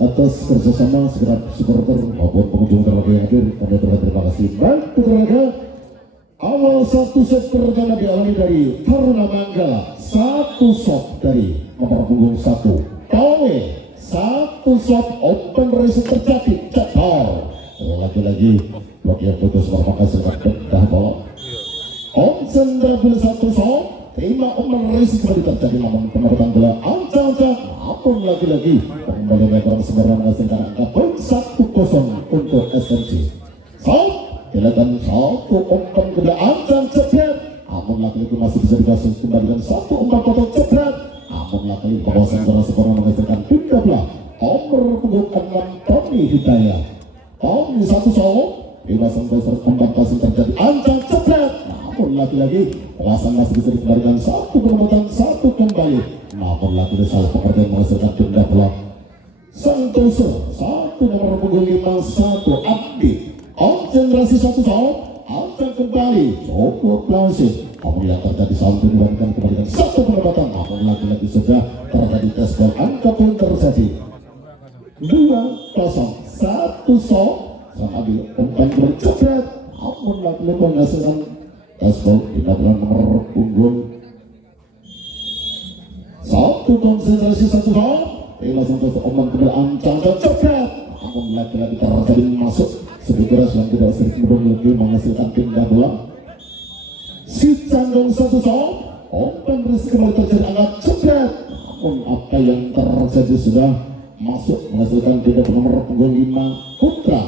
atas kerjasama segenap supporter maupun pengunjung terlalu yang hadir, kami terima kasih. Baik peternaga, awal satu set pertama dialami dari Taruna Manggala, satu shot dari nomor punggung 1 Towe, satu shot open race terjadi cetor. Lagi-lagi blok yang putus merupakan sekat bedah bola. Onsen double satu shot, terima open race kembali terjadi, namun penerbangan bola ancang-ancang, namun lagi-lagi kembali mereka sebenarnya menghasilkan angka poin 1-0 untuk SMC. Shot dilakukan satu umpan kedua ancang cepet, namun lagi-lagi masih bisa dikasih kembalikan satu umpan kotor cepet, namun lagi-lagi penguasaan bola sempurna menghasilkan 3 belah nomor punggung 6 Tony Hidayah. Tony satu shot, belasan besar umpan passing terjadi ancang cepet, namun lagi-lagi penguasaan masih bisa dikembalikan satu penempatan satu kembali, namun lagi-lagi salah pengertian menghasilkan denda bola. Santoso satu nomor punggung 51 Abdi, konsentrasi satu shot, ancang kembali cukup langsung, namun yang terjadi satu dibandingkan kembalikan satu penempatan, namun lagi-lagi sudah terjadi tes ball, angka poin terjadi 2-0. Satu shot sang Abdi umpan bercepet, namun lagi-lagi menghasilkan tes ball di nomor punggung satu, konsentrasi satu shot, langsung ke umpan kedua ancang cepet, namun lagi-lagi terjadi masuk sedikit yang tidak sering lagi menghasilkan pindah bola. Si Candong satu shot, umpan berisi kembali terjadi angkat cepet, namun apa yang terjadi sudah masuk menghasilkan pindah nomor punggung 5 Putra.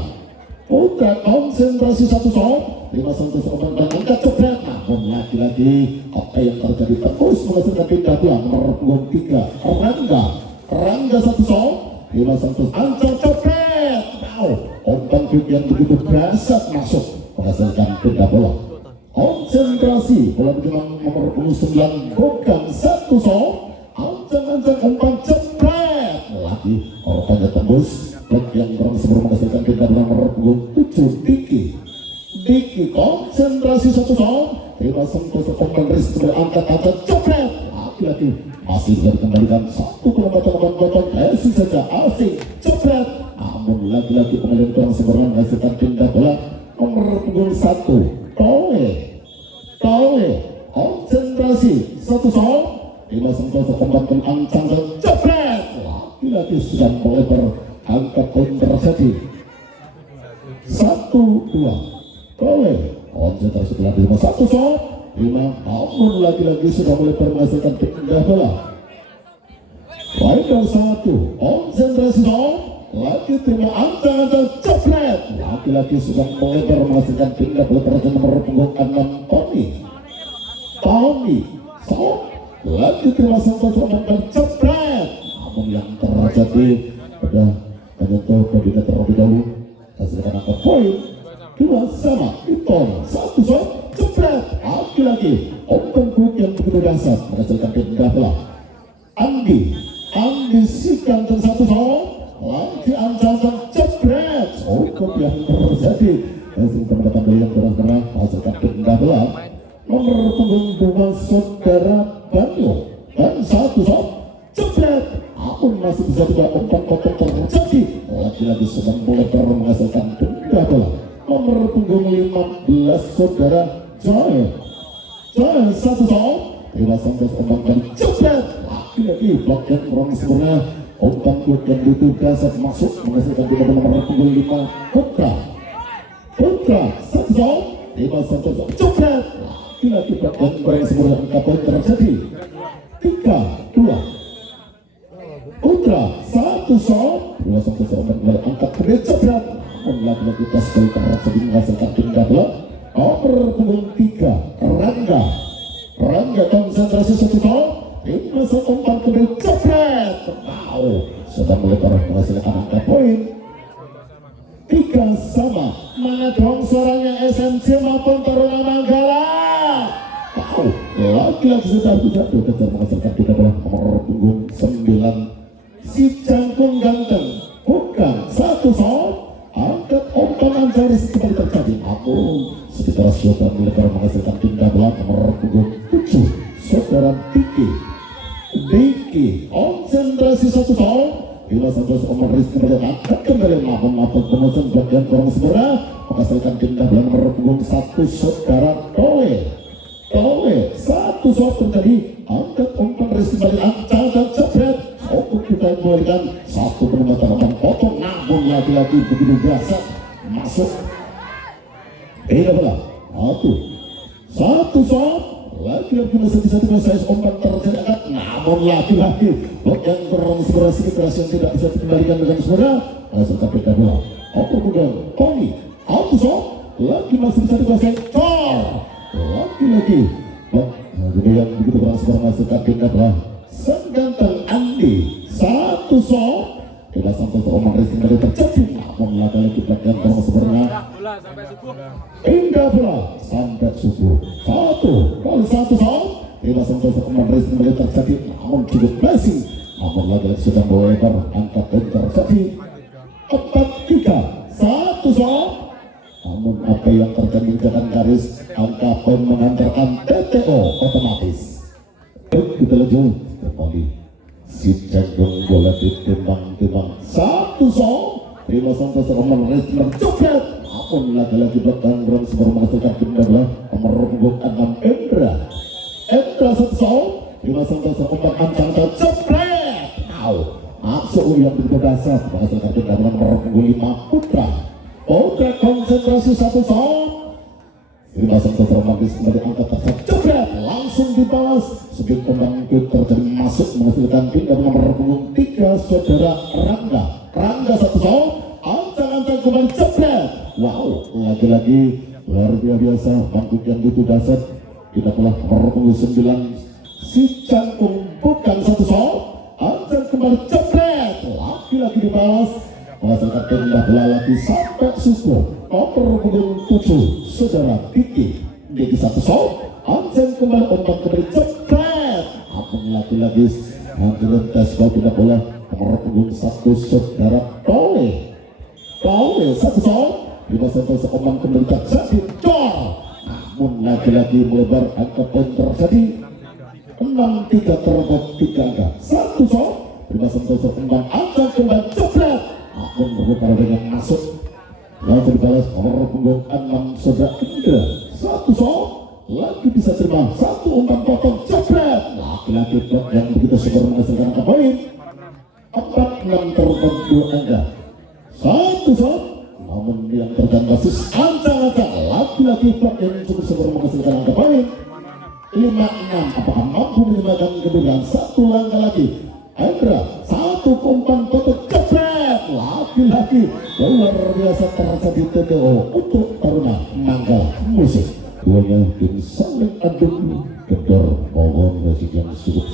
Putra konsentrasi satu shot, 5 umpan dan angkat cepet, namun lagi-lagi apa yang terjadi terus menghasilkan pindah bola nomor punggung 3 Rangga satu shot, 5 ancang cepet, umpan quick yang begitu dasar masuk menghasilkan pindah bola. Konsentrasi bola dikenang nomor 9 bukan satu shot, ancang-ancang umpan cepet, lagi umpannya tembus blok yang kurang sebelum menghasilkan pindah bola nomor punggung 7 Diki konsentrasi satu shot, 5 umpan race berangkat-angkat cepet, lagi-lagi masih bisa dikembalikan satu penempatan umpan Messi saja asing cepet, namun lagi-lagi pengalian kurang sempurna menghasilkan pindah bola nomor punggung 1 Towe konsentrasi satu shot, 5 umpan ancang cepet, lagi-lagi sudah melebar, angka poin terjadi 1-2. Towe konsentrasi telah 1 shot, 5, namun lagi-lagi sudah melebar menghasilkan pindah bola. Final 1, konsentrasi shot, lagi terima ancang-ancang cepet, lagi-lagi sudah melebar menghasilkan pindah bola terjadi nomor punggung 6 Tony shot, lagi terima satu umpan cepet, namun yang terjadi pada menyentuh koordinat terlebih dahulu, hasilkan angka poin 2-2. Tony satu shot cepet, lagi-lagi open quick yang begitu dasar menghasilkan pindah bola. Andi sikan dan satu shot, lagi ancang-ancang cepet, cukup yang terjadi hasil penempatan bola yang benar-benar menghasilkan pindah bola nomor punggung 2 Saudara Banyu dan satu shot cepet, namun masih bisa juga umpan kotor terjadi, lagi-lagi sedang melebar menghasilkan pindah bola nomor punggung 15 Saudara Joy satu shot, 5 umpan cepet, lagi-lagi blok yang kurang sempurna, umpan quick yang butuh dasar masuk menghasilkan pindah bola nomor punggung 5 Putra satu shot, 5 cepet, lagi-lagi blok yang kurang sempurna, angka poin terjadi 3-2. Putra satu shot, 2 umpan kembali angkat kedua cepet, namun lagi-lagi tes ball terjadi menghasilkan pindah bola nomor punggung 3 Rangga konsentrasi satu shot, 5 umpan kedua cepet, sudah melebar menghasilkan angka poin 3-3. Mana dong suaranya SMC maupun Taruna Manggala? Lagi-lagi sudah tidak kejar menghasilkan pindah bola nomor punggung 9 si Jangkung Ganteng, bukan satu shot, angkat umpan ancaris kembali terjadi, namun sekitar sudah melebar menghasilkan pindah bola nomor punggung 7 Saudara Diki konsentrasi satu shot, Bila sampai Omar Rizky mendapatkan kembali namun pengusun bagian kurang segera menghasilkan tindak yang merebung satu saudara Tole satu shot terjadi angkat Omar Rizky balik ancang dan jebret untuk kita memberikan satu penempatan potong namun lagi-lagi begitu biasa masuk bola satu shot lagi-lagi masih bisa saya umpan terjadi namun lagi-lagi yang berhasil berhasil yang tidak bisa dikembalikan dengan segera menghasilkan pindah bola bukan Tony satu shot lagi masih bisa dikuasai lagi-lagi jadi yang begitu berhasil menghasilkan pindah bola Sengganteng Andi satu shot tidak sampai Omar Rizky dari terjadi namun lagi-lagi belakang kurang sebenarnya pindah bola sampai subuh satu shot tidak sampai Omar Rizky dari terjadi namun cukup blessing namun lagi-lagi sudah bawa lebar angkat dan terjadi 4-3 satu shot namun apa yang terjadi dengan garis angka poin mengantarkan TTO otomatis kita lanjut kembali si cenderung bola ditimbang-timbang satu shot terima sampai Omar Rizky mencoket namun lagi-lagi belakang Ron sebelum menghasilkan pindah bola merebut 6 Endra satu shot terima sampai Omar ancang dan jebret masuk yang begitu dasar menghasilkan pindah bola merebut 5 Putra konsentrasi satu shot terima sampai Omar Rizky kembali angkat tersebut jebret langsung dibalas sebelum pembangkit terjadi masuk menghasilkan pindah nomor punggung 3 saudara Rangga satu shot ancang-ancang kembali jebret lagi-lagi luar biasa bangkit yang begitu dasar kita telah nomor punggung 9 si Cangkung bukan satu shot ancang kembali jebret lagi-lagi dibalas menghasilkan pindah bola lagi sampai suku nomor punggung 7 saudara Diki satu shot ancang kembali ombak kembali jebret lagi-lagi hancur tes bau pindah bola nomor punggung 1 saudara Tole satu shot tidak sampai seombang kembali terjadi namun lagi-lagi melebar angka poin terjadi 6-3 terdapat 3 angka satu shot tidak sampai seombang ancang kembali jebret namun berputar dengan masuk lalu dibalas nomor punggung 6 saudara Indra satu shot lagi bisa terima satu umpan potong jebret laki-laki blok yang begitu segera menghasilkan angka poin 4-6 terdapat 2 angka satu shot namun yang tergang basis ancang-ancang laki-laki blok yang cukup segera menghasilkan angka poin 5-6 apakah mampu menimbulkan kedudukan satu langkah lagi Indra satu umpan potong jebret laki-laki luar biasa terjadi TTO untuk Taruna Manggala Musik duanya tim saling adu gedor pohon musik yang cukup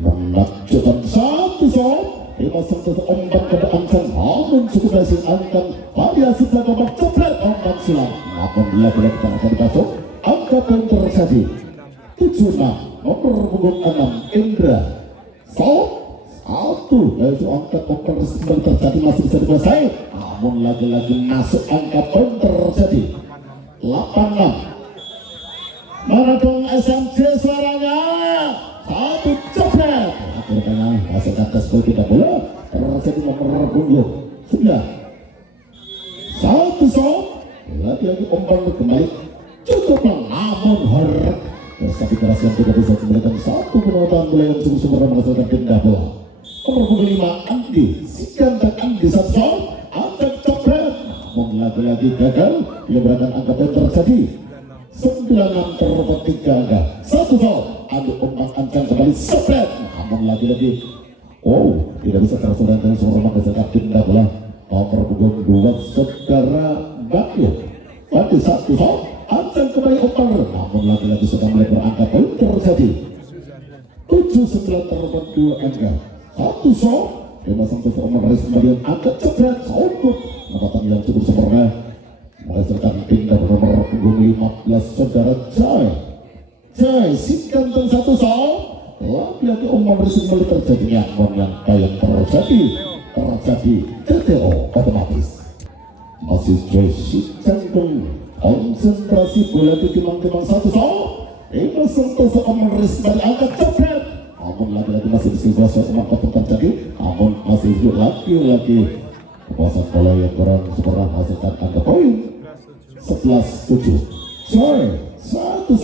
menakjubkan satu shot lima sampai ombak pada ancang namun cukup hasil angkat variasi belakang jebret ombak silang namun bila kita akan masuk angka poin terjadi 7-6 nomor punggung 6 Indra shot satu yaitu angka poin kembali terjadi masih bisa dikuasai namun lagi-lagi masuk angka poin terjadi 8-6 mana dong SMJ suaranya satu jebret akhirnya hasil atas gol tidak boleh terjadi nomor punggung sudah satu shot lagi-lagi umpan kembali cukup namun harap tapi keras yang tidak bisa memberikan satu penonton bola yang cukup sempurna menghasilkan pindah bola nomor punggung 5 Andi Siganteng Andi satu shot angkat jebret namun lagi-lagi gagal yang berakan angka poin terjadi 9-6 terdapat 3 angka satu shot Andi umpan ancang kembali jebret namun lagi-lagi tidak bisa tersudah dengan sempurna menghasilkan pindah bola nomor punggung 2 saudara Bakyo Andi satu shot ancang kembali umpan namun lagi-lagi sudah mulai berangka poin terjadi 7-9 terdapat 2 angka satu shot lima sampai Omar Rizky kemudian angkat jebret untuk penempatan yang cukup sempurna menghasilkan pindah nomor punggung 15 saudara Jai Siganteng satu shot lagi-lagi Omar Rizky kembali terjadi yang terjadi TTO otomatis masih Jai Siganteng konsentrasi bola di timang-timang satu shot lima sampai Omar Rizky kembali angkat jebret namun lagi-lagi masih dikuasai Umar Potong terjadi, namun masih lagi-lagi kekuasaan bola yang kurang sempurna menghasilkan angka poin 11-7. Soal 1-0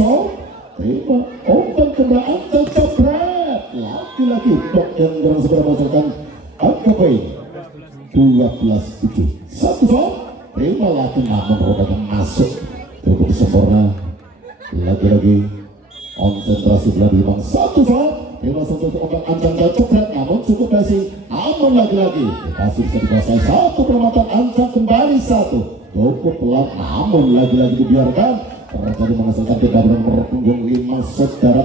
terima umpan kembali tercopret, lagi-lagi blok yang kurang sempurna menghasilkan angka poin 12-7. 1-0 terima lagi, namun rupanya masuk cukup sempurna, lagi-lagi konsentrasi berada di bang 1-0 terima satu umpan ancang tercopret, namun cukup basi, namun lagi-lagi masih bisa dikuasai satu perempatan ancang kembali satu cukup pelan, namun lagi-lagi dibiarkan terjadi menghasilkan tidak nomor punggung 5 saudara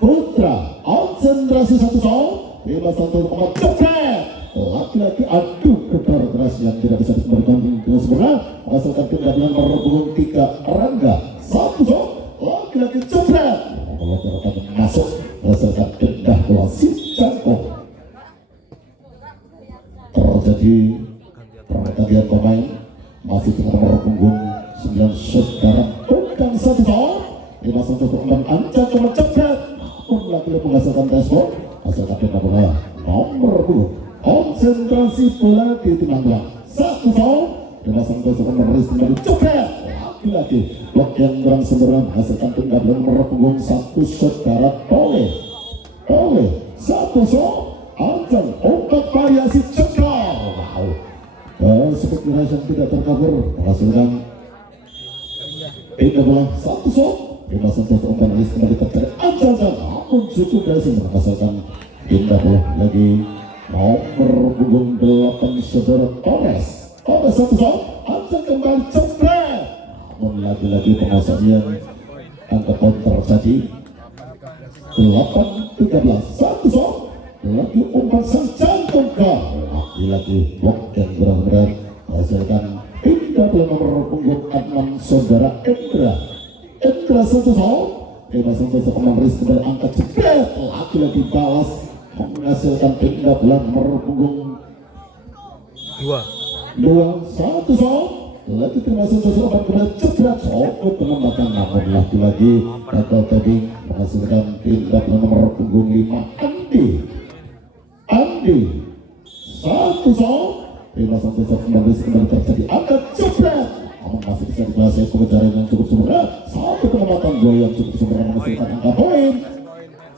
Putra konsentrasi 1-0 terima satu umpan copret, lagi-lagi adu kebar keras yang tidak bisa dikembalikan dengan sempurna menghasilkan tidak nomor punggung 3 Rangga 1-0 lagi-lagi copret, masuk menghasilkan denda wasit jangkau. Terjadi pergantian pemain masih dengan nomor punggung 9 saudara bukan 1-0 lima satu umpan ancang nomor copret, namun lagi-lagi menghasilkan respon hasilkan denda bola nomor 10 konsentrasi bola di timang bola 1-0 lima satu umpan kembali copret, lagi-lagi blok yang kurang sempurna menghasilkan denda bola nomor punggung 1 saudara Tole 1-0 ancang umpan variasi cekar, seperti yang tidak tercover menghasilkan denda bola 1-0 lima satu umpan kembali tercari ancang, namun cukup berhasil menghasilkan denda bola lagi nomor punggung 8 saudara Torres 1-0 ancang kembali copret, namun lagi-lagi penguasaan angka poin terjadi 8-13 1-0 lagi umpan sang jantung lagi-lagi blok yang berat-berat menghasilkan denda bola nomor punggung 6 saudara Endra 1-0 lima satu pemain kembali angkat jepret, lagi-lagi balas menghasilkan denda bola nomor punggung 2 1-0 lagi termasuk sesuatu kembali cedera cukup penembatan, namun lagi-lagi gagal tapping menghasilkan denda bola nomor punggung 5 Andi 1-0 lima satu kembali terjadi angkat cedera, namun masih bisa dikuasai pengejaran yang cukup sempurna, satu penempatan gol yang cukup sempurna menghasilkan angka poin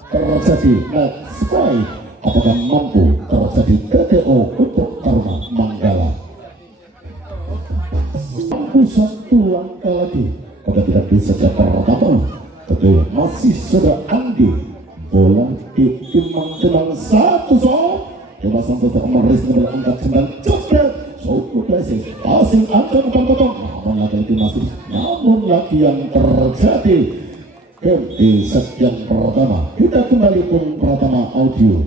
terjadi next point. Apakah mampu terjadi TTO untuk Taruna Manggala? Mampu satu langkah lagi pada tidak bisa dapat pertama, tentu masih sudah Andi bola di timang-timang 1-0 lima sampai terkemarin dengan angkat sembilan coklat cukup berhasil hasil angkat potong, namun lagi yang terjadi game di set yang pertama. Kita kembali ke pertama audio.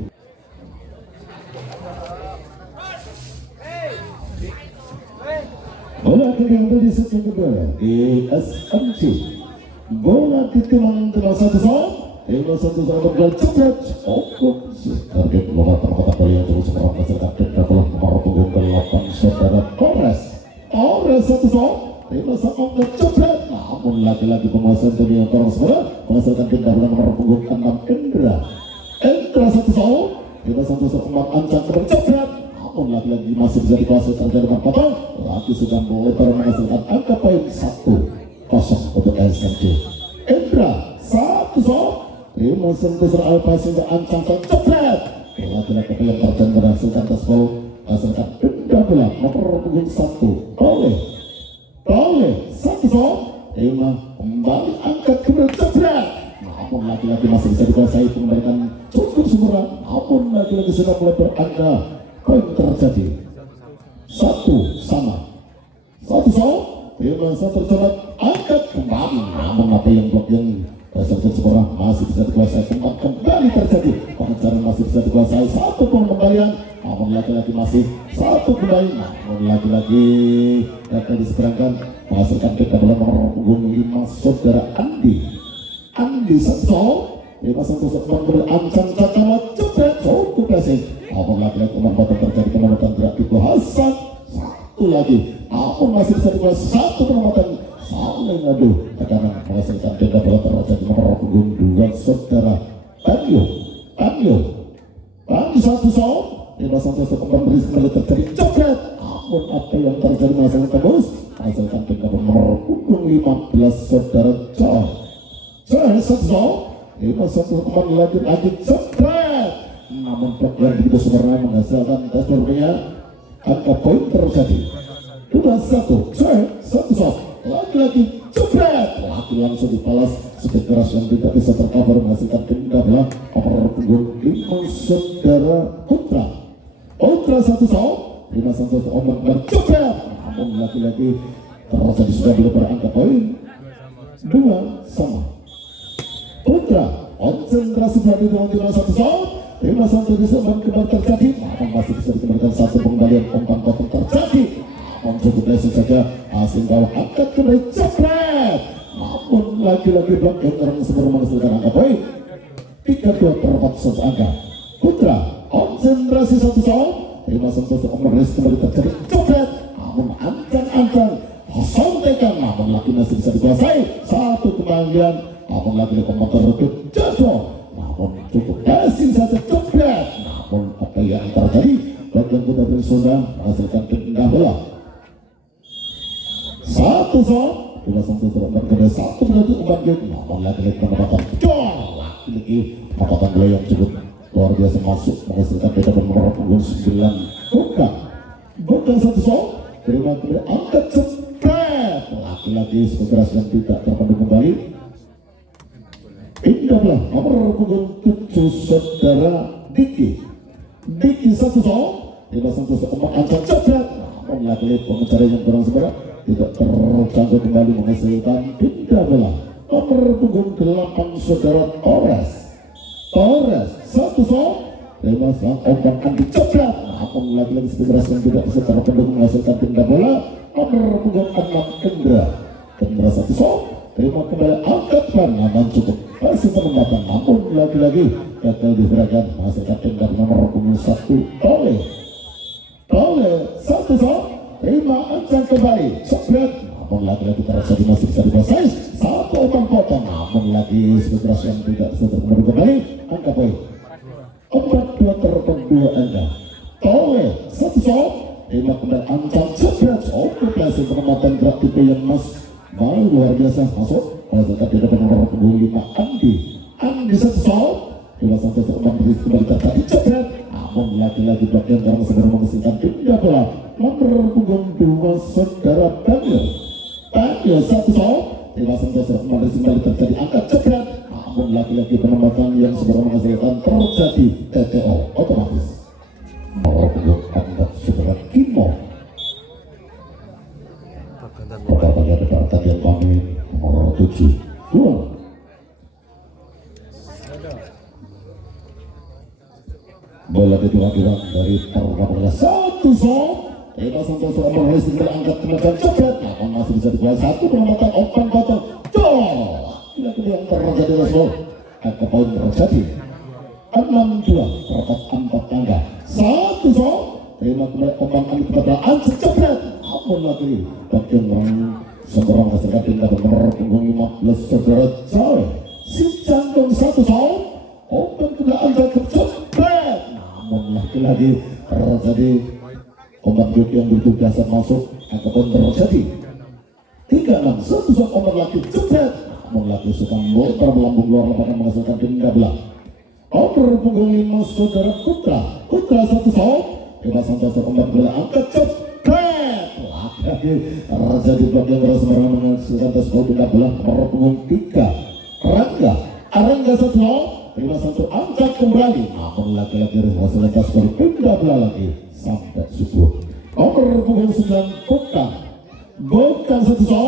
Bola diambil di set yang kedua di SMC. Bola di timang-timang 1-0 lima satu bergol coklat cukup target bola kotak bola yang terus menghasilkan denda bola nomor punggung 8 saudara Torres 1-0 lima satu coklat, namun lagi-lagi penguasaan tim yang terus menghasilkan denda bola nomor punggung 6 Endra 1-0 lima satu umpan ancang coklat, namun lagi-lagi masih bisa dikuasai terjadi potong, lagi sudah melebar menghasilkan angka poin 1-0 untuk SMC. Endra 1-0 lima sentuh seral pasir ancang coklat, lagi-lagi yang terjadi menghasilkan tasbol menghasilkan denda bola nomor punggung 1 Tole 1-0 lima kembali angkat kembali coklat, namun lagi-lagi masih bisa dikuasai mengembalikan cukup sempurna, namun lagi-lagi sudah mulai berangka poin terjadi 1-1 lima satu coklat angkat kembali, namun apa yang blok yang terjadi sempurna masih bisa dikuasai, kembali terjadi pengejaran masih bisa dikuasai, satu pengembalian, namun lagi-lagi masih satu kembali, namun lagi-lagi gagal diseberangkan menghasilkan denda bola nomor punggung 5 saudara Andi 1-0 lima satu berancang cakamat coklat cukup berhasil, namun lagi-lagi penempatan terjadi penempatan gerak di Hasan satu lagi, namun masih bisa dikuasai satu penempatan saling adu tekanan menghasilkan denda bola terjadi nomor punggung 2 saudara Panyo satu soal. Lima Santos kembali beri kembali terjadi coklat. Namun apa yang terjadi masalah tembus hasilkan tingkat nomor punggung 15 saudara Cor. Saya satu Lima Santos kembali lagi coklat. Namun program begitu sempurna menghasilkan tes berikutnya. Angka poin terjadi 2-1. Saya satu lagi coklat. Lagi langsung dibalas sedikit keras yang tidak bisa tercover menghasilkan tingkat bola nomor punggung 5 saudara Putra satu Lima Santos ombak bercoklat. Namun lagi-lagi terjadi sudah belum berangkat poin 2-2. Putra konsentrasi berarti dengan Lima Santos bisa kembali terjadi. Namun masih bisa dikembalikan satu pengembalian umpan kotor terjadi. Namun cukup langsung saja asing bawah angkat kembali coklat. Namun lagi-lagi blok yang orang sebelum menghasilkan angka poin 3-2 terdapat satu angka. Putra konsentrasi satu Lima Santos kembali terjadi coklat. Namun ancang-ancang sontekan. Namun lagi masih bisa dikuasai satu kembalian. Namun lagi komentar jatuh. Namun cukup asing saja coklat. Namun apa yang terjadi bagian kuda bersunda menghasilkan pindah bola satu Lima Santos berkembali satu berarti kembali. Namun lagi pendapatan lagi pendapatan bola yang cukup luar biasa masuk menghasilkan beda nomor punggung 9 bukan satu terima kembali angkat cepat lagi sekeras yang tidak terpenuhi kembali. Pindah bola nomor punggung 7 saudara Diki satu Lima Santos angkat cepat. Namun lagi pengejaran yang kurang seberat tidak terjangkau kembali menghasilkan pindah bola nomor punggung 8 saudara Torres satu Lima Santos ombak andi coklat. Namun lagi-lagi sekeras yang tidak bisa terpenuhi menghasilkan pindah bola nomor punggung 6 Kendra satu terima kembali angkat ban. Namun cukup masih penempatan. Namun lagi-lagi gagal diberikan menghasilkan pindah nomor punggung 1 Tole satu terima ancang kembali coklat. Namun lagi-lagi terjadi masih bisa dikuasai satu umpan potong. Namun lagi sekeras yang tidak bisa terpenuhi kembali angka poin 4-2 terpenuhi angka. Tole satu terima kembali ancang coklat. Cukup berhasil penempatan gerak tipe yang luar biasa masuk menghasilkan di depan nomor punggung 5 Andi satu Lima Santos kembali terjadi coklat. Namun lagi-lagi bagian orang segera menghasilkan pindah bola nomor punggung 2 saudara Panyo satu Lima Santos kembali terjadi angkat coklat. Namun lagi-lagi penempatan yang segera menghasilkan terjadi TTO otomatis nomor punggung 4 saudara Kimo. Pertanyaan depan yang kami nomor 7 bola dituang dari pergabungan satu Lima Santos berhasil berangkat kemudian coklat. Namun masih bisa dikuasai satu penempatan umpan kotor tidak yang terjadi Rasul. Angka poin terjadi 6-2 terdapat 4 angka satu terima kembali umpan kepada Ansi coklat. Namun lagi bagian orang segera menghasilkan pindah nomor punggung 15 saudara Joy si Canggung satu umpan kembali angka coklat. Namun lagi terjadi umpan yang bertugas masuk angka poin terjadi 3-6 satu umpan lagi coklat. Namun lagi suka motor melambung luar lapangan menghasilkan pindah bola nomor punggung 5 saudara Putra satu Lima Santos umpan bola angka coklat. Lagi terjadi blok yang keras sembarangan menghasilkan tes poin pindah bola nomor punggung 3 Arangga satu Lima Santos angkat kembali. Namun lagi-lagi hasilnya tes poin pindah bola lagi sampai subuh nomor punggung 9 Bukan satu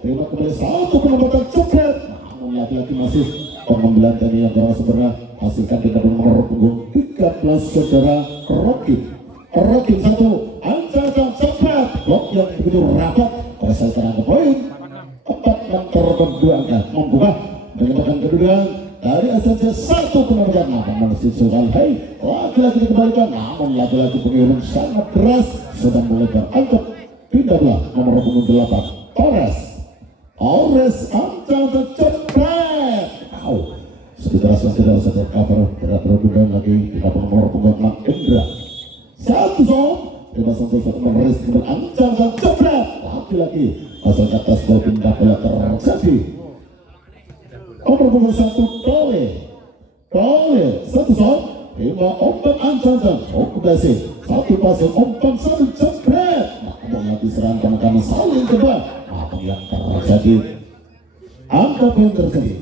terima kembali satu penempatan coklat. Namun lagi-lagi masih pengambilan tadi yang kurang sempurna hasilkan pindah bola nomor punggung 13 saudara Rocky satu ancang coklat. Blok yang begitu rapat menghasilkan angka poin 4-6 terdapat 2 angka membuka menyebabkan kedudukan dari asalnya satu penempatan. Namun masih soal lagi-lagi dikembalikan. Namun lagi-lagi pengirim sangat keras sedang mulai berangkat pindah bola nomor punggung 8 Torres ancang coklat. Sekitar tidak usah tercover, tidak berhubungan lagi kita nomor punggung Indra. Satu zone, kita satu meneris dengan ancang dan jebret. Lagi asal atas bal pindah bola terjadi. Nomor punggung 1 Dole, satu zone, lima umpan ancang dan okupasi. Satu pasang umpan satu jebret. Namun lagi serang kanan saling kedua. Apa yang terjadi? Angka poin terjadi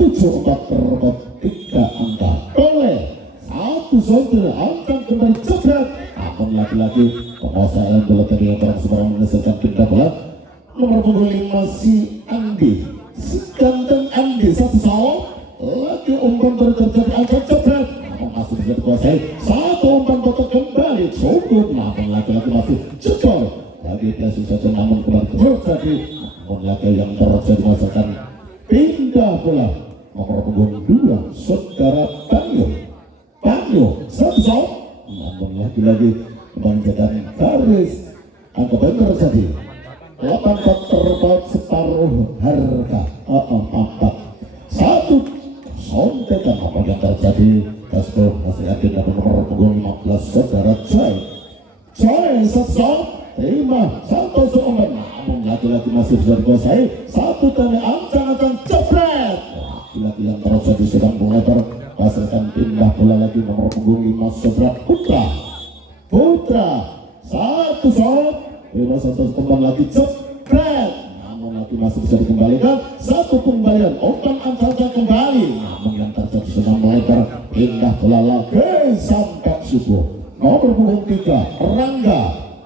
7-4 terdapat 3 angka oleh satu zone angka kembali jebret. Namun lagi-lagi penguasaan bola tadi yang terang sebarang menghasilkan pindah bola. Nomor punggung 5 si Andi, si ganteng Andi, satu zone lagi umpan terjadi angka jebret. Namun masih bisa dikuasai, satu umpan kotak kembali cukup. Namun lagi-lagi masih jebol lagi biasa saja, namun kembali terjadi. Namun lagi yang terjadi masakan pindah bola. Nomor punggung 2 saudara Panyo satu zone. Namun lagi-lagi memanjakan garis angka poin terjadi 8-4 terpaut separuh harga 4-1 sontekan. Apa yang terjadi? Kasih masih ada nomor punggung 15 saudara Joy satu zone, terima satu zone. Namun lagi-lagi masih bisa dikuasai, satu tanda ancang-ancang jebret. Lagi yang terjadi sedang melebar, hasilkan pindah bola lagi nomor punggung 5 saudara Putra satu zone, terima satu umpan lagi jebret. Namun lagi masih bisa dikembalikan, satu pengembalian umpan ancang-ancang kembali. Namun yang terjadi sedang melebar, pindah bola lagi sampai subuh. Nomor punggung 3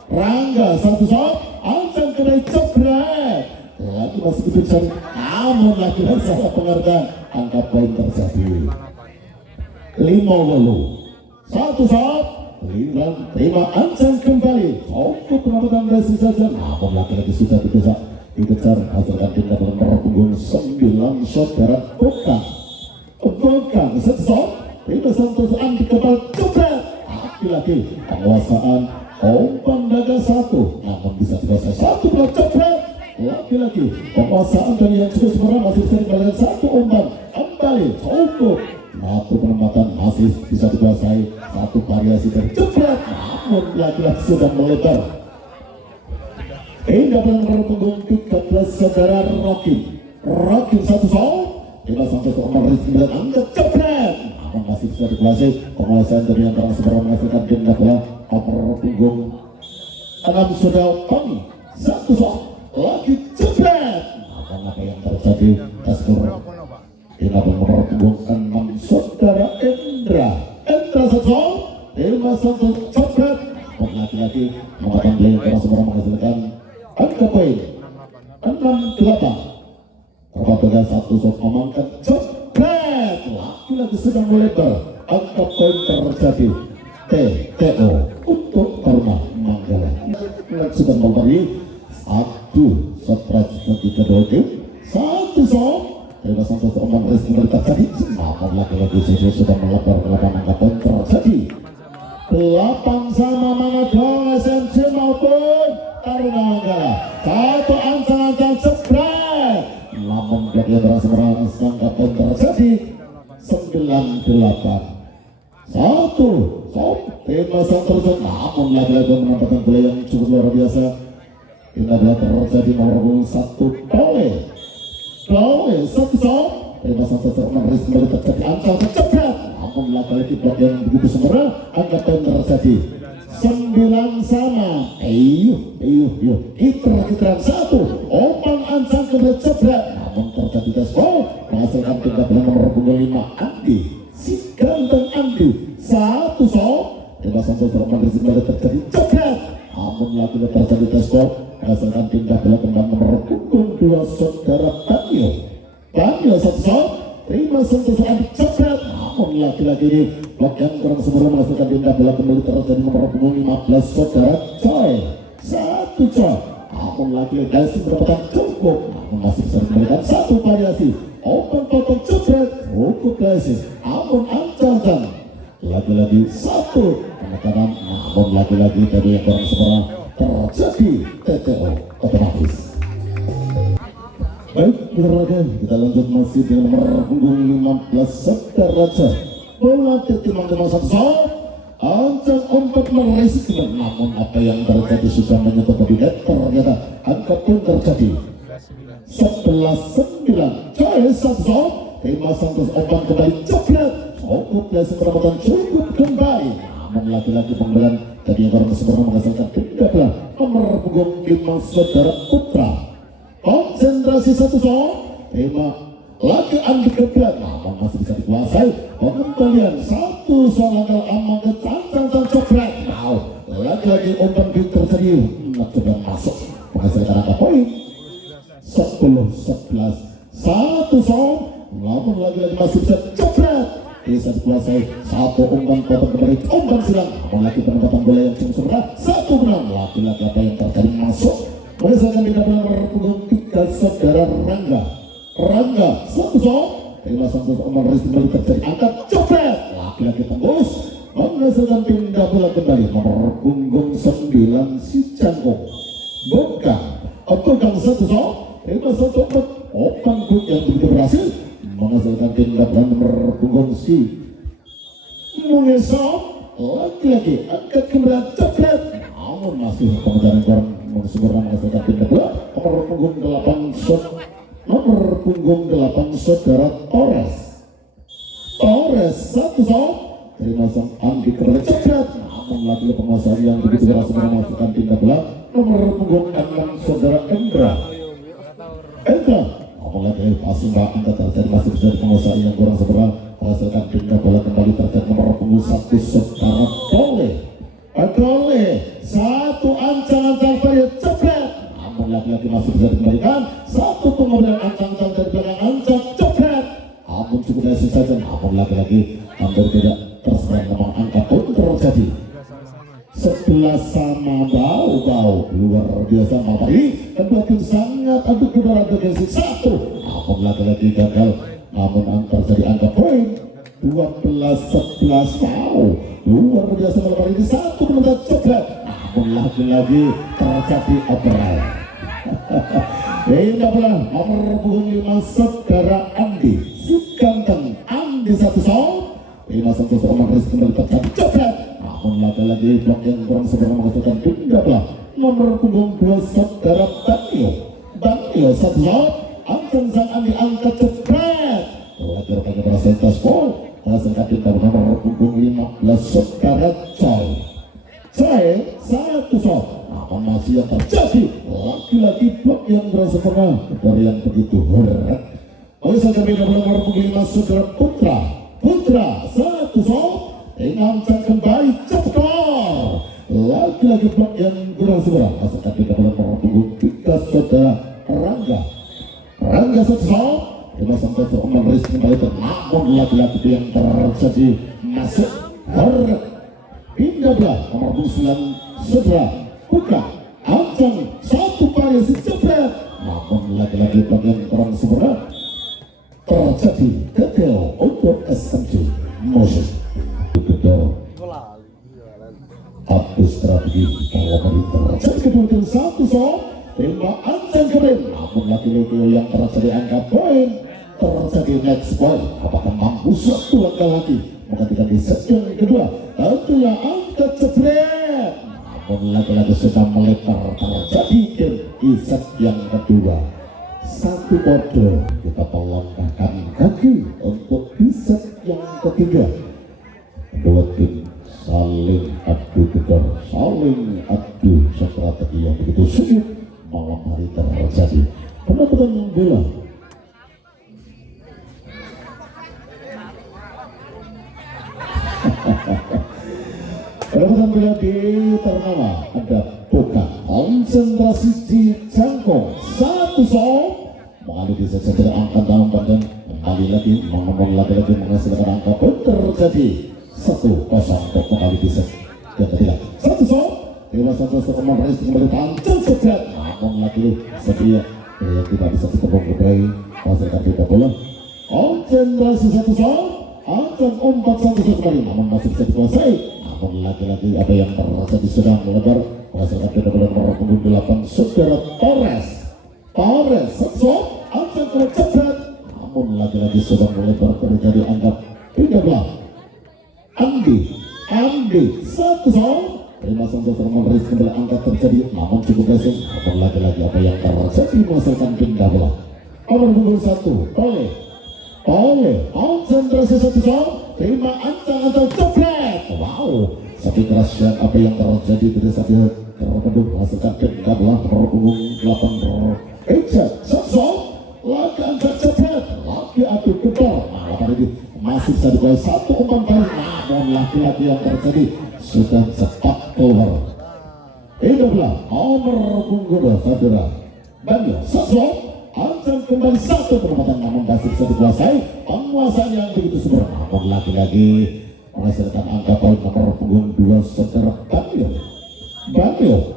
Rangga satu zone, ancang kembali jebret. Lagi masih bisa, namun lagi salah pengertian angka poin terjadi 5-8 satu zone, terima ancang kembali cukup penampilan besi saja. Namun lagi sudah dikejar hasilkan pindah nomor punggung 9 saudara Bokang satu zone, terima satu Andi kepal jebret. Lagi penguasaan umpan daga satu, namun bisa dikuasai satu bola jebret. Lagi-lagi penguasaan dari yang cukup sebenarnya masih bisa dikembalikan satu umpan kembali cukup. Satu penempatan masih bisa dikuasai, satu variasi dari jebret. Namun lagi-lagi sudah melebar. Indah nomor punggung 13 saudara Rocky satu zone, kita sampai ke umpan dari 9 angka jebret. Namun masih bisa dikuasai, penguasaan dari yang terang sebenarnya menghasilkan pindah bola nomor punggung 6 saudara Tommy satu zone, lagi jebret. Apa yang terjadi? Skor pindah nomor punggung 6 saudara Indra satu zone, lima satu jebret. Lagi-lagi mengatakan beliau yang terang sebenarnya menghasilkan angka poin 6-8. Terdapat satu zone amankan jebret. Lagi-lagi sedang melebar, angka poin terjadi TTO untuk Taruna Manggala. Sedang memberi satu strategi kedua tim, satu zone, tidak sampai ke umpan resmi terjadi. Namun lagi-lagi sudah melebar 8 angka poin terjadi 8 sama Manado SMC maupun Taruna Manggala. Satu ancang-ancang jebret. Namun bagian berhasil merangsang angka poin terjadi 9-8. Satu tim masang terjadi. Namun lagi-lagi menempatkan bola yang cukup luar biasa. Ini adalah terjadi nomor punggung 1 Dole satu zone, tim masang terjadi meneris kembali terjadi ancang jebret. Namun lagi-lagi bagian begitu sempurna, angka poin terjadi 9 sama. Kiteran satu umpan ancang kembali jebret. Namun terjadi desbol menghasilkan pindah bola nomor punggung 5 Andi, si ganteng Andi satu zone, tidak sampai umpan resmi kembali terjadi jebret. Namun lagi-lagi terjadi desbol menghasilkan pindah bola kembali nomor punggung 2 saudara Panyo satu zone, terima sentuh Andi jebret. Namun lagi-lagi ini blok yang kurang sempurna menghasilkan pindah bola kembali terjadi nomor punggung 15 saudara Joy satu Joy. Namun lagi-lagi dari mendapatkan cukup, namun masih bisa dikembalikan satu variasi umpan potong jebret cukup klasik. Namun ancang-ancang lagi-lagi satu penekanan. Namun lagi-lagi tadi yang kurang sempurna terjadi TTO otomatis. Baik, kita lanjut masih dengan nomor punggung 15 Sekaraja. Bola timang-timang satu Ancang umpat meresik, namun apa yang terjadi sudah menyentuh body net. Ternyata angka pun terjadi 11-9. Coy satu Tema Santos umpan kembali coklat. Cukup lesing peramatan cukup kembali. Namun lagi-lagi pembelan tadi yang orang sempurna menghasilkan tidak belah. Nomor punggung 5 Saudara Putra. Konsentrasi satu Tema lagi andi kebelat, namun masih bisa dikuasai. Pengembalian satu langkah aman ke cancang coklat. Lagi-lagi umpan pintar terjadi. Coba masuk menghasilkan angka poin 10-11. Satu namun lagi-lagi masih bisa coklat. Bisa dikuasai. Satu umpan potong kembali, umpan silang. Namun lagi penempatan bola yang cukup sebelah. Satu benang. Lagi-lagi apa yang terjadi masuk menghasilkan tidak benar punggung 3 Saudara Rangga satu Tema Santos umpan resik kembali terjadi angkat coklat. Lagi-lagi tembus menghasilkan pindah bola kembali. Nomor punggung 9 si Jangkung Bekang satu Tema Santos umpan kut yang begitu berhasil menghasilkan pindah bola. Nomor punggung si Mungesop lagi-lagi angkat kembali coklat, namun masih pengejaran kurang sempurna menghasilkan pindah bola. Nomor punggung 8 Saudara Torres satu Terima sang Andi kembali coklat, namun lagi penguasaan yang begitu berhasil menghasilkan pindah bola. Nomor punggung 6 Saudara Endra namun lagi passing angkat terjadi masih bisa penguasaan yang kurang sempurna menghasilkan pindah bola kembali terjadi. Nomor punggung 1 Saudara Kole satu ancang-ancang varian coklat, namun lagi-lagi masih bisa dikembalikan. Satu pengembalian ancang-ancang dari belakang ancang coklat, namun cukup hasil saja. Namun lagi-lagi hampir tidak terserah, memang angka pun terjadi 11 sama bau luar biasa. Maaf ini kedua tim sangat adu udara bergengsi satu, namun lagi-lagi gagal. Namun angka terjadi angka poin 12-11. Luar biasa malam ini satu kemenangan coklat, namun lagi-lagi terjadi overall. Indah bola nomor punggung 5 Saudara Andi si ganteng Andi satu Tema Santos umpan resik kembali terjadi coklat, namun lagi-lagi blok yang kurang sempurna menghasilkan pindah bola. Nomor punggung 2 Saudara Banyo satu Ancang sang Andi angkat coklat. Lagi rupanya persentase gol menghasilkan pindah bola. Nomor punggung 15 Saudara Coy satu namun masih yang terjadi lagi-lagi blok yang kurang sempurna dari yang begitu berat menghasilkan pindah bola. Nomor punggung 5 Saudara Putra satu dengan kembali cepat. Lagi-lagi blok yang kurang sempurna menghasilkan pindah bola. Nomor punggung 3 Saudara Rangga satu Tema Santos umpan resik kembali, namun lagi-lagi yang terjadi masuk pindah bola. Nomor punggung 9 Saudara Bukan ancang satu variasi coklat, namun lagi-lagi blok yang kurang sempurna terjadi gagal untuk SMC Motion. Gagal habis strategi pemerintah terjadi kemudian satu Tema ancang keren, namun lagi-lagi yang terjadi angka poin terjadi next point. Apakah mampu satu langkah lagi menggantikan di set yang kedua? Tentunya angka coklat, namun lagi-lagi sudah melebar terjadi di set yang kedua. Satu kode kita melangkahkan kaki untuk di set yang ketiga. Dua tim saling adu gedor, saling adu strategi yang begitu sulit malam hari terjadi. Penonton bola penonton bola di ternama ada bukan konsentrasi di Jangkung satu mengalih di sejajar angka dalam badan kembali lagi lagi menghasilkan angka pun terjadi 1-0 untuk mengalih di set yang ketiga. 1-0 Tema Santos umpan resik kembali tancap coklat, namun lagi setia tidak bisa ditembung kembali menghasilkan pindah bola. Konsentrasi 1-0 akan umpan satu kembali, namun masih bisa dikuasai. Namun lagi-lagi apa yang terjadi sedang melebar menghasilkan pindah bola. Nomor punggung 8 Saudara Torres satu coba cepat, namun lagi-lagi sudah melebar terjadi angka 13. Andi 1-0. Terima Santos Roman Riz kembali angkat terjadi, namun cukup berhasil. Namun lagi-lagi apa yang terjadi menghasilkan pindah bola. Nomor punggung 1 oleh konsentrasi 1-0. Terima ancang-ancang cepet. Wow, tapi keras dan apa yang terjadi pada saat dia terpeduk menghasilkan pindah bola. Nomor punggung 8 Ejat 1-0. Lagi angkat cepet, lagi adu kebal. Nah, ini masih bisa dibuat satu umpan balik, namun laki-laki yang terjadi sudah cepat keluar. Ini bola nomor punggung 2 Fadira Banyo 1-0. Ancam kembali satu penempatan, namun masih bisa dikuasai. Penguasaan yang begitu super, namun lagi-lagi menghasilkan angka poin nomor punggung 2 Saudara Banyo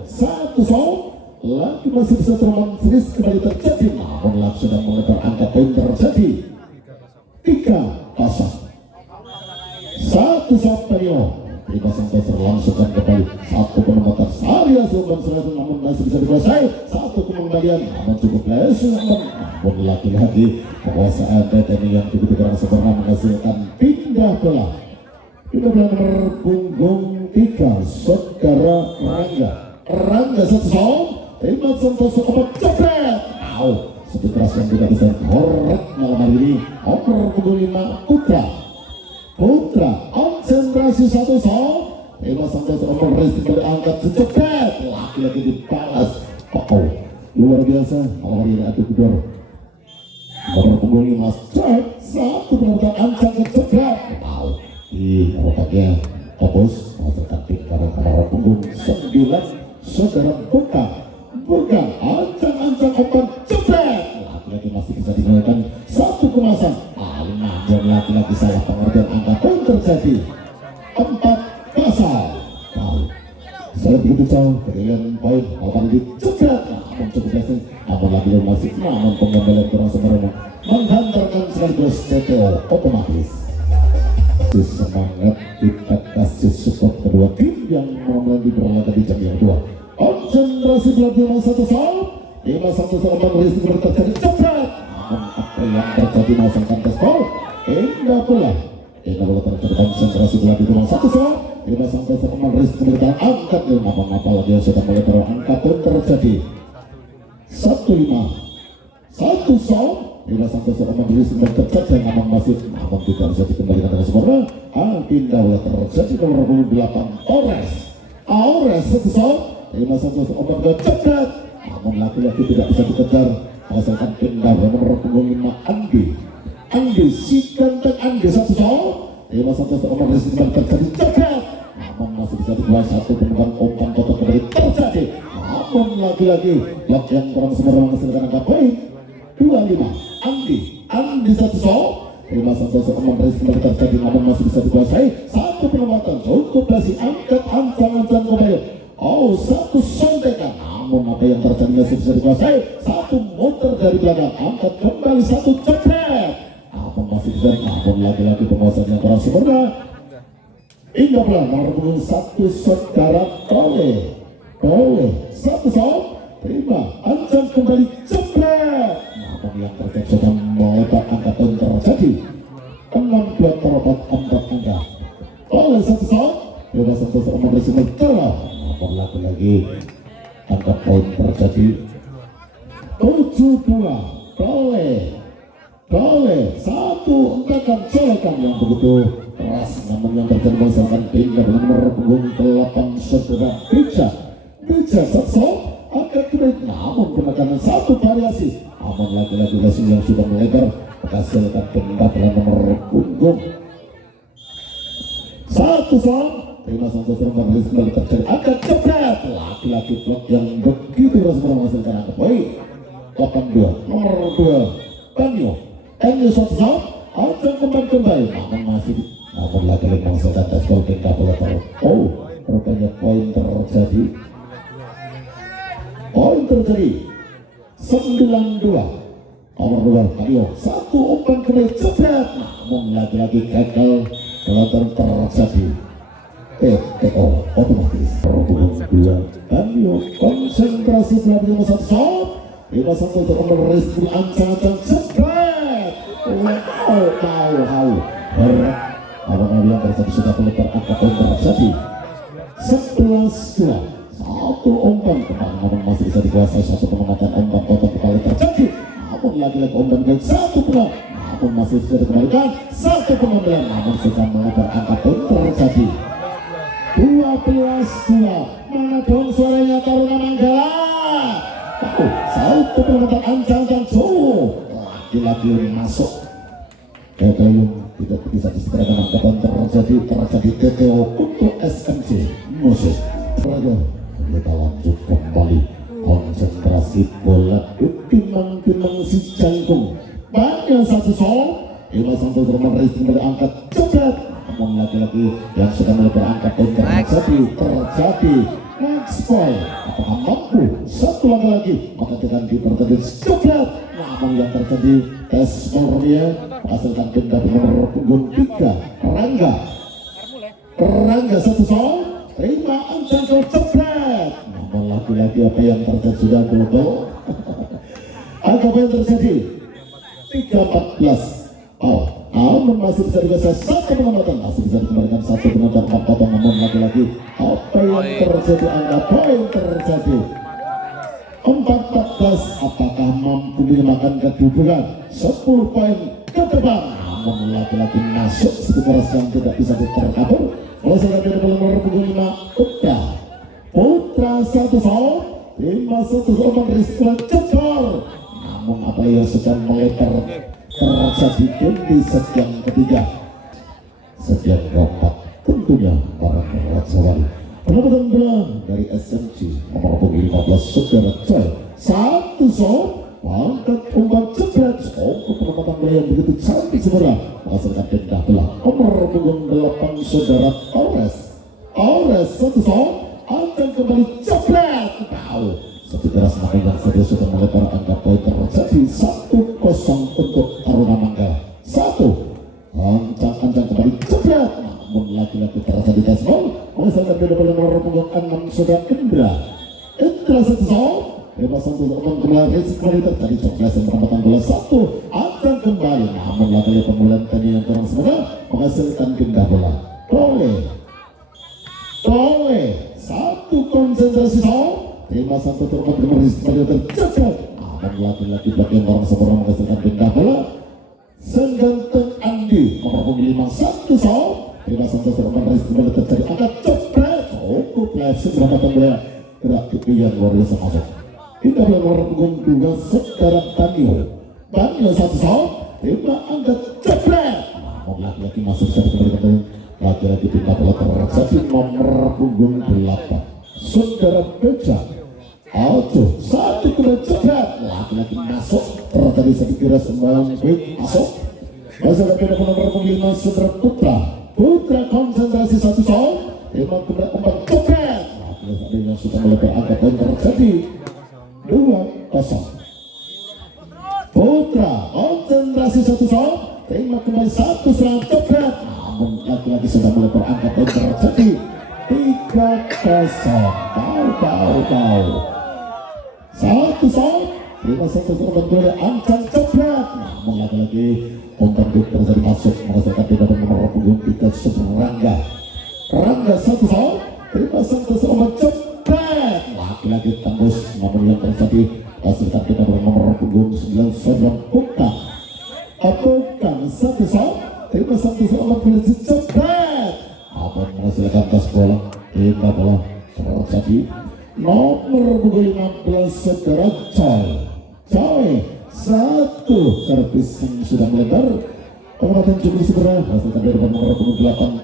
1-0. Lagi masih bisa terulang series kembali terjadi, namun lagi sudah melebar angka poin terjadi 3-0. 1-0 Banyo. Terima Santos langsungkan kembali satu penempatan Arya Sultan Selatan, namun masih bisa dikuasai. Satu kembalian, namun cukup lesu, namun lagi-lagi penguasaan TNI yang begitu keras sempurna menghasilkan pindah bola. Pindah bola nomor punggung 3 Saudara Rangga 1-0. Terima Santos obat cepet. Sedikit keras yang tidak bisa korek malam hari ini. Nomor punggung 5 Putra konsentrasi 1-0. Terima Santos nomor Riz kembali angkat secepat, lagi-lagi dibalas. Luar biasa malam hari ini adu kedor. Nomor punggung 5 satu penempatan ancang secepat. Di otaknya fokus menghasilkan tingkaran nomor punggung 9 Saudara Bukan ancang-ancang umpan cepet, lagi-lagi masih bisa digunakan satu kemasan. Namun lagi-lagi salah pengertian angka poin terjadi 4 pasal. Saya begitu jauh dengan poin akan dicegat, namun cukup berhasil. Namun lagi-lagi masih, namun pengembalian kurang sempurna menghantarkan sekaligus CTO otomatis. Semangat kita kasih support kedua tim yang mulai diperlakukan di jam yang 2. Konsentrasi belakang 1-0. Terima Santos Roman Riz terjadi cepat, namun apa yang terjadi menghasilkan tespol. Indah bola terjadi konsentrasi belakang 1-0. Terima Santos Roman Riz memberikan angkat, namun apalagi yang sudah mulai berangkat pun terjadi 1-0. Terima Santos Roman Riz terjadi, namun masih tidak bisa dikembalikan dengan sempurna. Pindah bola terjadi nomor 28 Ores 1-0. Terima Santos obat cepat, namun laki-laki tidak bisa dikejar, menghasilkan pindah nomor punggung 5 Andi si ganteng Andi 1-0. Terima Santos obat kembali terjadi cepat, namun masih bisa dikuasai satu penempatan umpan kotak kembali terjadi, namun lagi-lagi blok yang kurang sempurna menghasilkan angka poin 25 Andi 1-0. Terima Santos obat kembali terjadi, namun masih bisa dikuasai satu penempatan cukup masih angkat ancang-ancang kembali. Satu sontekan, namun apa yang terjadi masih bisa dikuasai. Satu muter dari belakang, angkat kembali satu cepet, namun masih bisa, namun lagi-lagi penguasaan yang kurang sempurna. Indah bola nomor punggung 1 Saudara Tole 1-0. Terima ancam kembali cepet, namun yang terjadi sudah melebar angka pun terjadi 6-2 terdapat 4 angka. Tole 1-0. Terima Santos Roman Riz lagi angka poin terjadi 7-2. Tole satu engkakan colekan yang begitu keras, namun yang terjadi menghasilkan pindah nomor punggung 8 Saudara Beja 1-0. Angkat kembali, namun penekanan satu variasi, namun lagi-lagi hasil yang sudah melebar menghasilkan pindah nomor punggung 1-0. Terima Santos Roman Riz kembali terjadi angkat cepat, laki-laki blok yang begitu keras menghasilkan angka poin 82 nomor 2 Banyo 1-0. Ancam kembali, namun lagi-lagi menghasilkan tespol pindah bola rupanya poin terjadi 9-2 nomor 2 Banyo. Satu umpan kembali cepat, namun lagi-lagi gagal kelihatan terjadi TO otomatis. Perhubungan 2 Banyo konsentrasi belakang 1-0. Terima Santos Roman Riz ancang-ancang berat. Awal yang terjadi sudah melebar angka poin terjadi 11-2. Satu umpan kembali namun masih bisa dikuasai. Satu penempatan umpan potong kembali terjadi, namun lagi-lagi umpan dengan satu bola, namun masih bisa dikembalikan. Satu pengambilan namun sudah melebar angka poin terjadi 12-2. Mana dong suaranya Taruna Manggala? Satu penempatan ancang-ancang jauh lagi-lagi masuk ke gayung. Tidak bisa disegerakan angkatan terjadi TTO untuk SMC musuh. Kita lanjut kembali konsentrasi bola timang-timang si jangkung. Banyak satu sol Ima Santos Roman Reis kembali angkat cepat, namun lagi-lagi yang sudah melebar angkat poin terjadi next point. Apakah mampu satu langkah lagi maka dengan dipertanding cepat, namun yang terjadi tes Mauria menghasilkan benda nomor punggung 3 Rangga satu sol terima ancang cepat, namun lagi-lagi apa yang terjadi sudah global. Apa yang terjadi 3-14. Namun masih bisa dikasih satu pengamatan, masih bisa dikembalikan satu penampilan 4 potong, namun lagi-lagi apa yang terjadi, angka poin terjadi 4-14. Apakah mampu dimakan kedudukan 10 poin ke depan, namun lagi-lagi masuk sekeras yang tidak bisa diterkabur. Oleh sebab itu nomor 5 Putra satu sol 5-1 Roman Rizky cekor, namun apa yang sedang melebar terjadi game di set yang ketiga. Set yang keempat tentunya para Rajawali. Penempatan bola dari SMC nomor 15 Saudara Coy. Satu sol angkat umpan jebret. Penempatan bola yang begitu cantik sebenarnya menghasilkan benda bola nomor 8 Saudara Ores satu sol angkat kembali jebret. Satu keras namun yang serius sudah melebar angka poin terjadi 1-0 untuk Taruna Manggala. Satu ancang-ancang kembali jebret, namun lagi-lagi terjadi tes gol menghasilkan beda bola nomor punggung 6 Saudara Indra satu sol. Bebas untuk umpan kembali kembali terjadi coklat yang penempatan bola satu ancang kembali, namun lagi-lagi pemulihan tadi yang kurang semoga menghasilkan benda bola. Tole satu konsentrasi sol. Terima satu terumpat bermaris pada terjajah, namun lagi-lagi bagian orang sempurna menghasilkan benda bola. Sengganteng Andi nomor punggung 5 satu sol. Terima satu terumpat bermaris kembali terjadi angkat cepet. Cukup lesin penempatan bola gerak kepian luar biasa masuk. Kita nomor punggung 2 Saudara Banyo satu sol. Terima angkat cepet, namun lagi-lagi masuk bisa dikembalikan. Lagi-lagi benda bola terjadi nomor punggung 8 Saudara Beja. Satu kembali cepat, lagi-lagi masuk terjadi sedikit sembang masuk. Masalah beda nomor 5 Saudara Putra konsentrasi satu sol. Emang kembali umpan cepat, lagi-lagi yang sudah melebar angka poin terjadi 2-0. Putra konsentrasi satu sol. Terima kembali satu serangan cepat, namun lagi-lagi sudah melebar angka poin terjadi 3-0. Tahu. Satu sol. Terima satu umpan bola ancang cepat, namun lagi-lagi umpan terjadi masuk menghasilkan beda nomor punggung 3 Saudara Rangga satu sol. Terima satu umpan cepat, lagi-lagi tembus, namun yang terjadi hasilkan beda nomor punggung 9 Saudara Bukan satu sol. Terima satu umpan bola cepat, namun menghasilkan tes bola beda bola terjadi nomor 15 Saudara Coy satu servis yang sudah melebar pengamatan cukup segera hasilkan dari nomor 8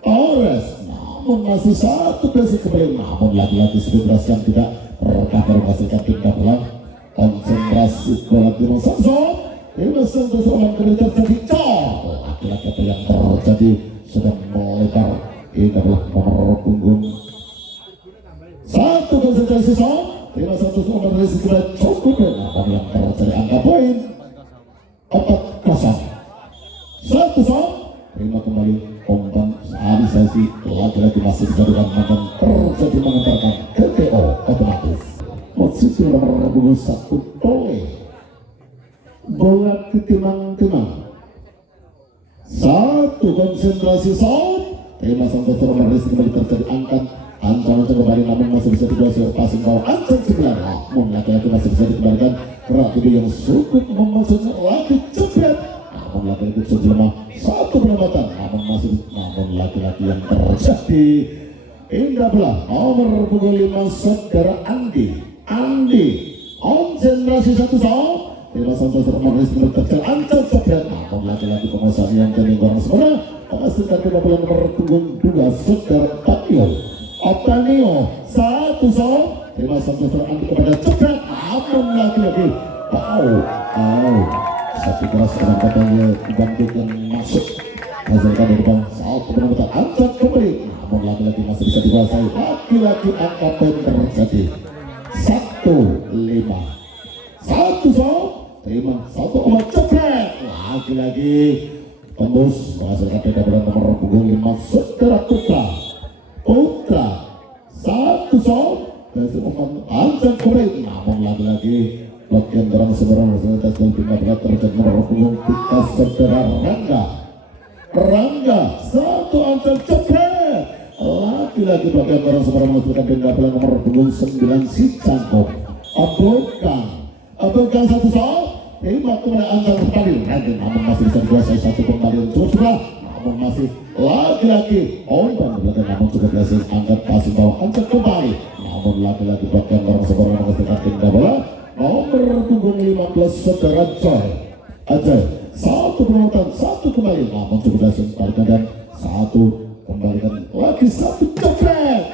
Ores, namun masih satu basic kembali, namun lagi-lagi sebelas yang tidak tercover menghasilkan benda bola. Konsentrasi bola timur Samson Dewa Santos orang kembali terjadi lagi-lagi apa yang terjadi sudah melebar benda bola nomor punggung satu konsentrasi sol. Terima satu umpan dari segera cukup, namun yang terjadi angka poin 4-0. Satu sol. Terima kembali umpan sehari lagi-lagi masih dijadukan, namun terjadi mengantarkan TTO otomatis. Posisi nomor punggung 1 Tole bola ke timang-timang satu konsentrasi sound. Terima Santos Romaris kembali terjadi angkat ancaman kembali, namun masih bisa dikuasai passing bawah ancaman sebelah, namun laki-laki masih bisa dikembalikan Rakibi yang cukup memasukkan lagi jebret, namun laki-laki sudah lemah satu penempatan, namun laki-laki yang terjadi indah belah nomor punggung 5 saudara Andi konsentrasi satu sound. Terima Santos Romaris kembali terjadi angkat jebret, namun laki-laki pengusaha yang terlingkuran sebenarnya menghasilkan 30 nomor punggung 2 saudara Otanio satu sound. Terima Santos Andi kepada jebret, namun lagi-lagi satu keras penampakannya dibangkitkan masuk, hasilkan dari depan saat penempatan angkat kembali, namun lagi-lagi masih bisa dikuasai, lagi-lagi angkat poin terjadi 1-5 satu sound. Terima satu obat jebret, lagi-lagi tembus menghasilkan penempatan nomor punggung 5 saudara Putra satu sound. Hasil umpan angkat kembali, namun lagi-lagi bagian terang seberang fasilitas dan pindah terjadi nomor punggung 3 saudara Rangga satu angkat jebret, lagi-lagi bagian terang seberang menghasilkan pindah nomor punggung 9 si Cangkok Abangkang satu soal. Terima kepada angkat kembali, namun masih bisa dikuasai satu kembali untuk sebelah, namun masih lagi-lagi umpan belakang, namun juga berhasil angkat passing bawah angkat kembali, namun lagi-lagi bagian terang seberang menghasilkan pindah bola nomor punggung 15 saudara Ajay satu penonton satu kembali, namun juga berhasil kembalikan dan satu kembalikan lagi satu jebret,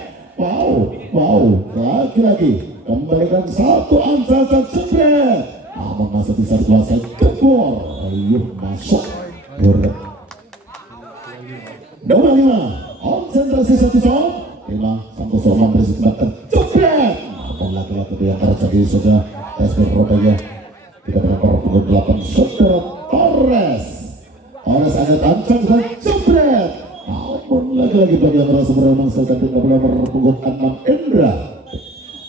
lagi-lagi kembalikan satu angka jebret, namun masih bisa dikuasai kebor, ayo masuk nomor 5 konsentrasi satu sound. Terima Santos Romaris kembali jebret, namun lagi-lagi yang terjadi sudah SB Rodaya tidak berapa pukul 8 saudara Torres angkat ancang dan jebret, namun lagi-lagi bagian terang seberang menghasilkan 30 pukul 6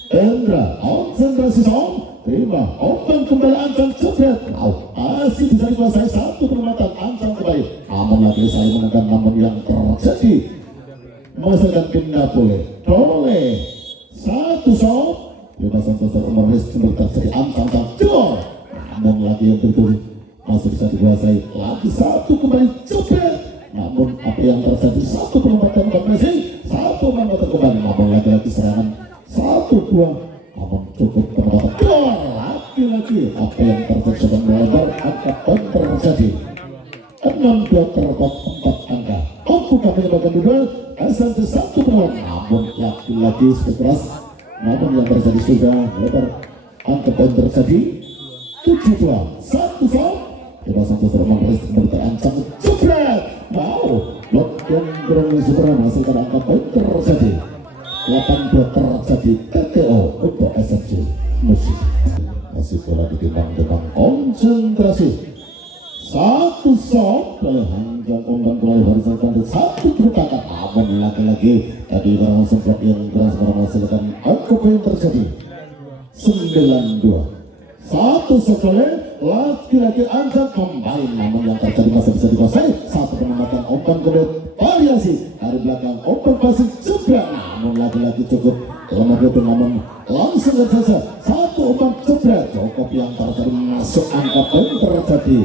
Endra konsentrasi sound. Terima umpan kembali ancang jebret, masih bisa dikuasai satu penempatan ancang kembali, namun lagi saya menekan, namun yang terjadi menghasilkan pindah boleh satu sound. Terima Santos Romaris kembali terjadi ancang jor, namun lagi yang betul masih bisa dikuasai lagi satu kembali jebret, namun apa yang terjadi satu penempatan Messi satu penempatan kembali, namun lagi-lagi serangan satu buah, namun cukup penempatan jor, lagi-lagi apa yang terjadi sedang melebar angka poin terjadi 6-2 terdapat 4 angka untuk kami bagian kedua SNC satu penempatan, namun lagi-lagi sekeras, namun yang terjadi sudah melebar angka poin terjadi 7-2 satu sound. Terima Santos Romaris kembali terancam jebret, blok yang kurang seberang hasilkan angka poin terjadi 8-2 terjadi TTO untuk SFC Musik. Masih bola ditimbang dengan konsentrasi satu sound oleh Hanjang umpan kembali hasilkan satu bertakat, namun lagi-lagi tadi barang sempat yang keras menghasilkan angka poin terjadi 9-2 satu sekali, lagi-lagi angkat kembali, namun yang terjadi masih bisa dikuasai satu penempatan umpan kedua variasi dari belakang umpan passing jebret, namun lagi-lagi cukup lemah itu, namun langsung saja satu umpan jebret cukup yang terjadi masuk angka poin terjadi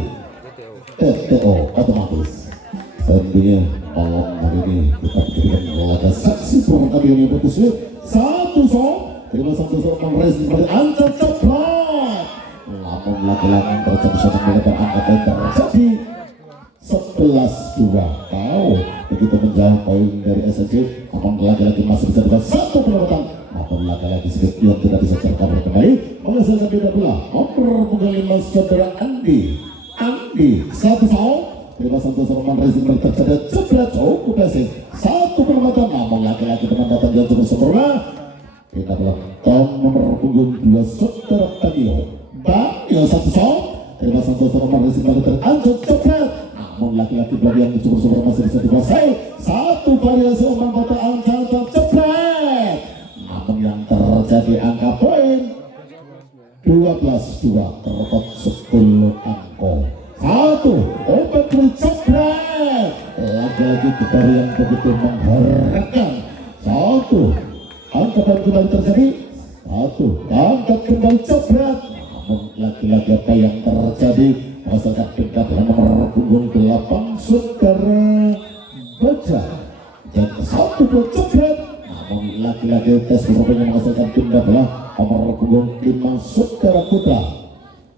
TTO otomatis. Tentunya malam hari ini kita berikan laga saksi pertama yang putus satu soal. Terima Santos Romaris kembali angkat jebret, namun lagi-lagi terjadi sudah melebar angka poin terjadi 11-2. Begitu menjauh poin dari SSC, namun lagi-lagi masih bisa dengan satu penempatan, namun lagi-lagi sedikit yang tidak bisa tercover kembali menghasilkan beda bola nomor punggung 5 saudara Andi satu sound. Terima Santos Romaris kembali terjadi jebret cukup basic satu penempatan, namun lagi-lagi penempatan yang cukup sempurna. Kita belum nomor punggung 2 saudara Bagio satu sound. Terima Santos Romaris kembali terancam jebret, namun laki-laki belakang yang cukup sempurna masih bisa dikuasai satu variasi umpan kota angka jebret, namun yang terjadi angka poin 12-2 terdapat 10 angka satu umpan jebret, angkatan kembali terjadi satu, angkat kembali jebret, namun lagi-lagi apa yang terjadi masyarakat tingkat nomor punggung 8 saudara baca dan satu dua jebret, namun lagi-lagi tes rupanya menghasilkan tindak bola nomor punggung 5 saudara putra.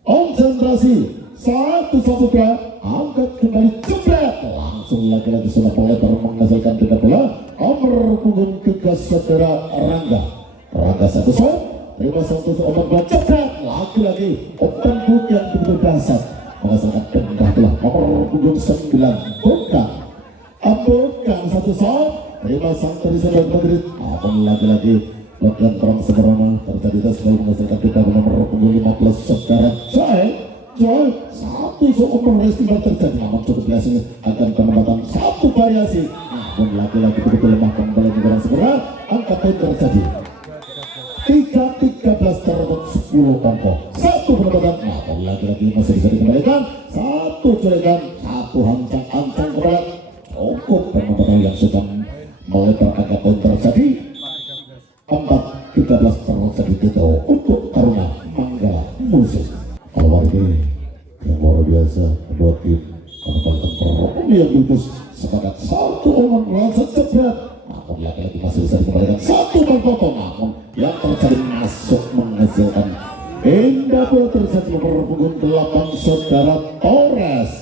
Konsentrasi satu putra, angkat kembali jebret, langsung lagi-lagi sudah pelebar menghasilkan tindak bola nomor punggung 3 saudara Rangga satu set, terima satu obat bola jebret, lagi-lagi open boot yang begitu dasar menghasilkan tindak bola nomor punggung 9 Bukan satu set, terima sang dari saudara Madrid, namun lagi-lagi bagian terang sederhana terjadi tes baru menghasilkan tindak bola nomor punggung 15 saudara Joy satu seumur festival terjadi, namun cukup biasanya akan penempatan satu variasi, namun lagi-lagi begitu lemah kembali menyerang segera, angka poin terjadi 3-13 terdapat 10 ongkok, satu penempatan, namun lagi-lagi masih bisa dikembalikan, satu corekan, satu hancang berat, cukup penempatan yang sudah melebar angka poin terjadi 4-13 terjadi gitu untuk Taruna Manggala Musik. Awal ini yang luar biasa, kedua tim menempatkan perang yang bungkus sepakat satu orang merasa jebret, namun lagi-lagi masih bisa dikembalikan satu potong, namun yang terjadi masuk menghasilkan indah bola terjadi nomor punggung 8 saudara Torres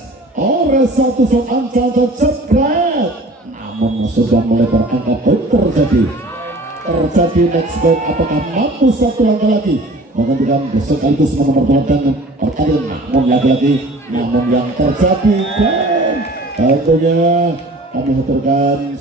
satu shot anca jebret, namun sudah melebar angka poin terjadi next point, apakah mampu satu langkah lagi menghentikan sekaligus menomorkan pertandingan, namun yang terjadi dan tentunya kami aturkan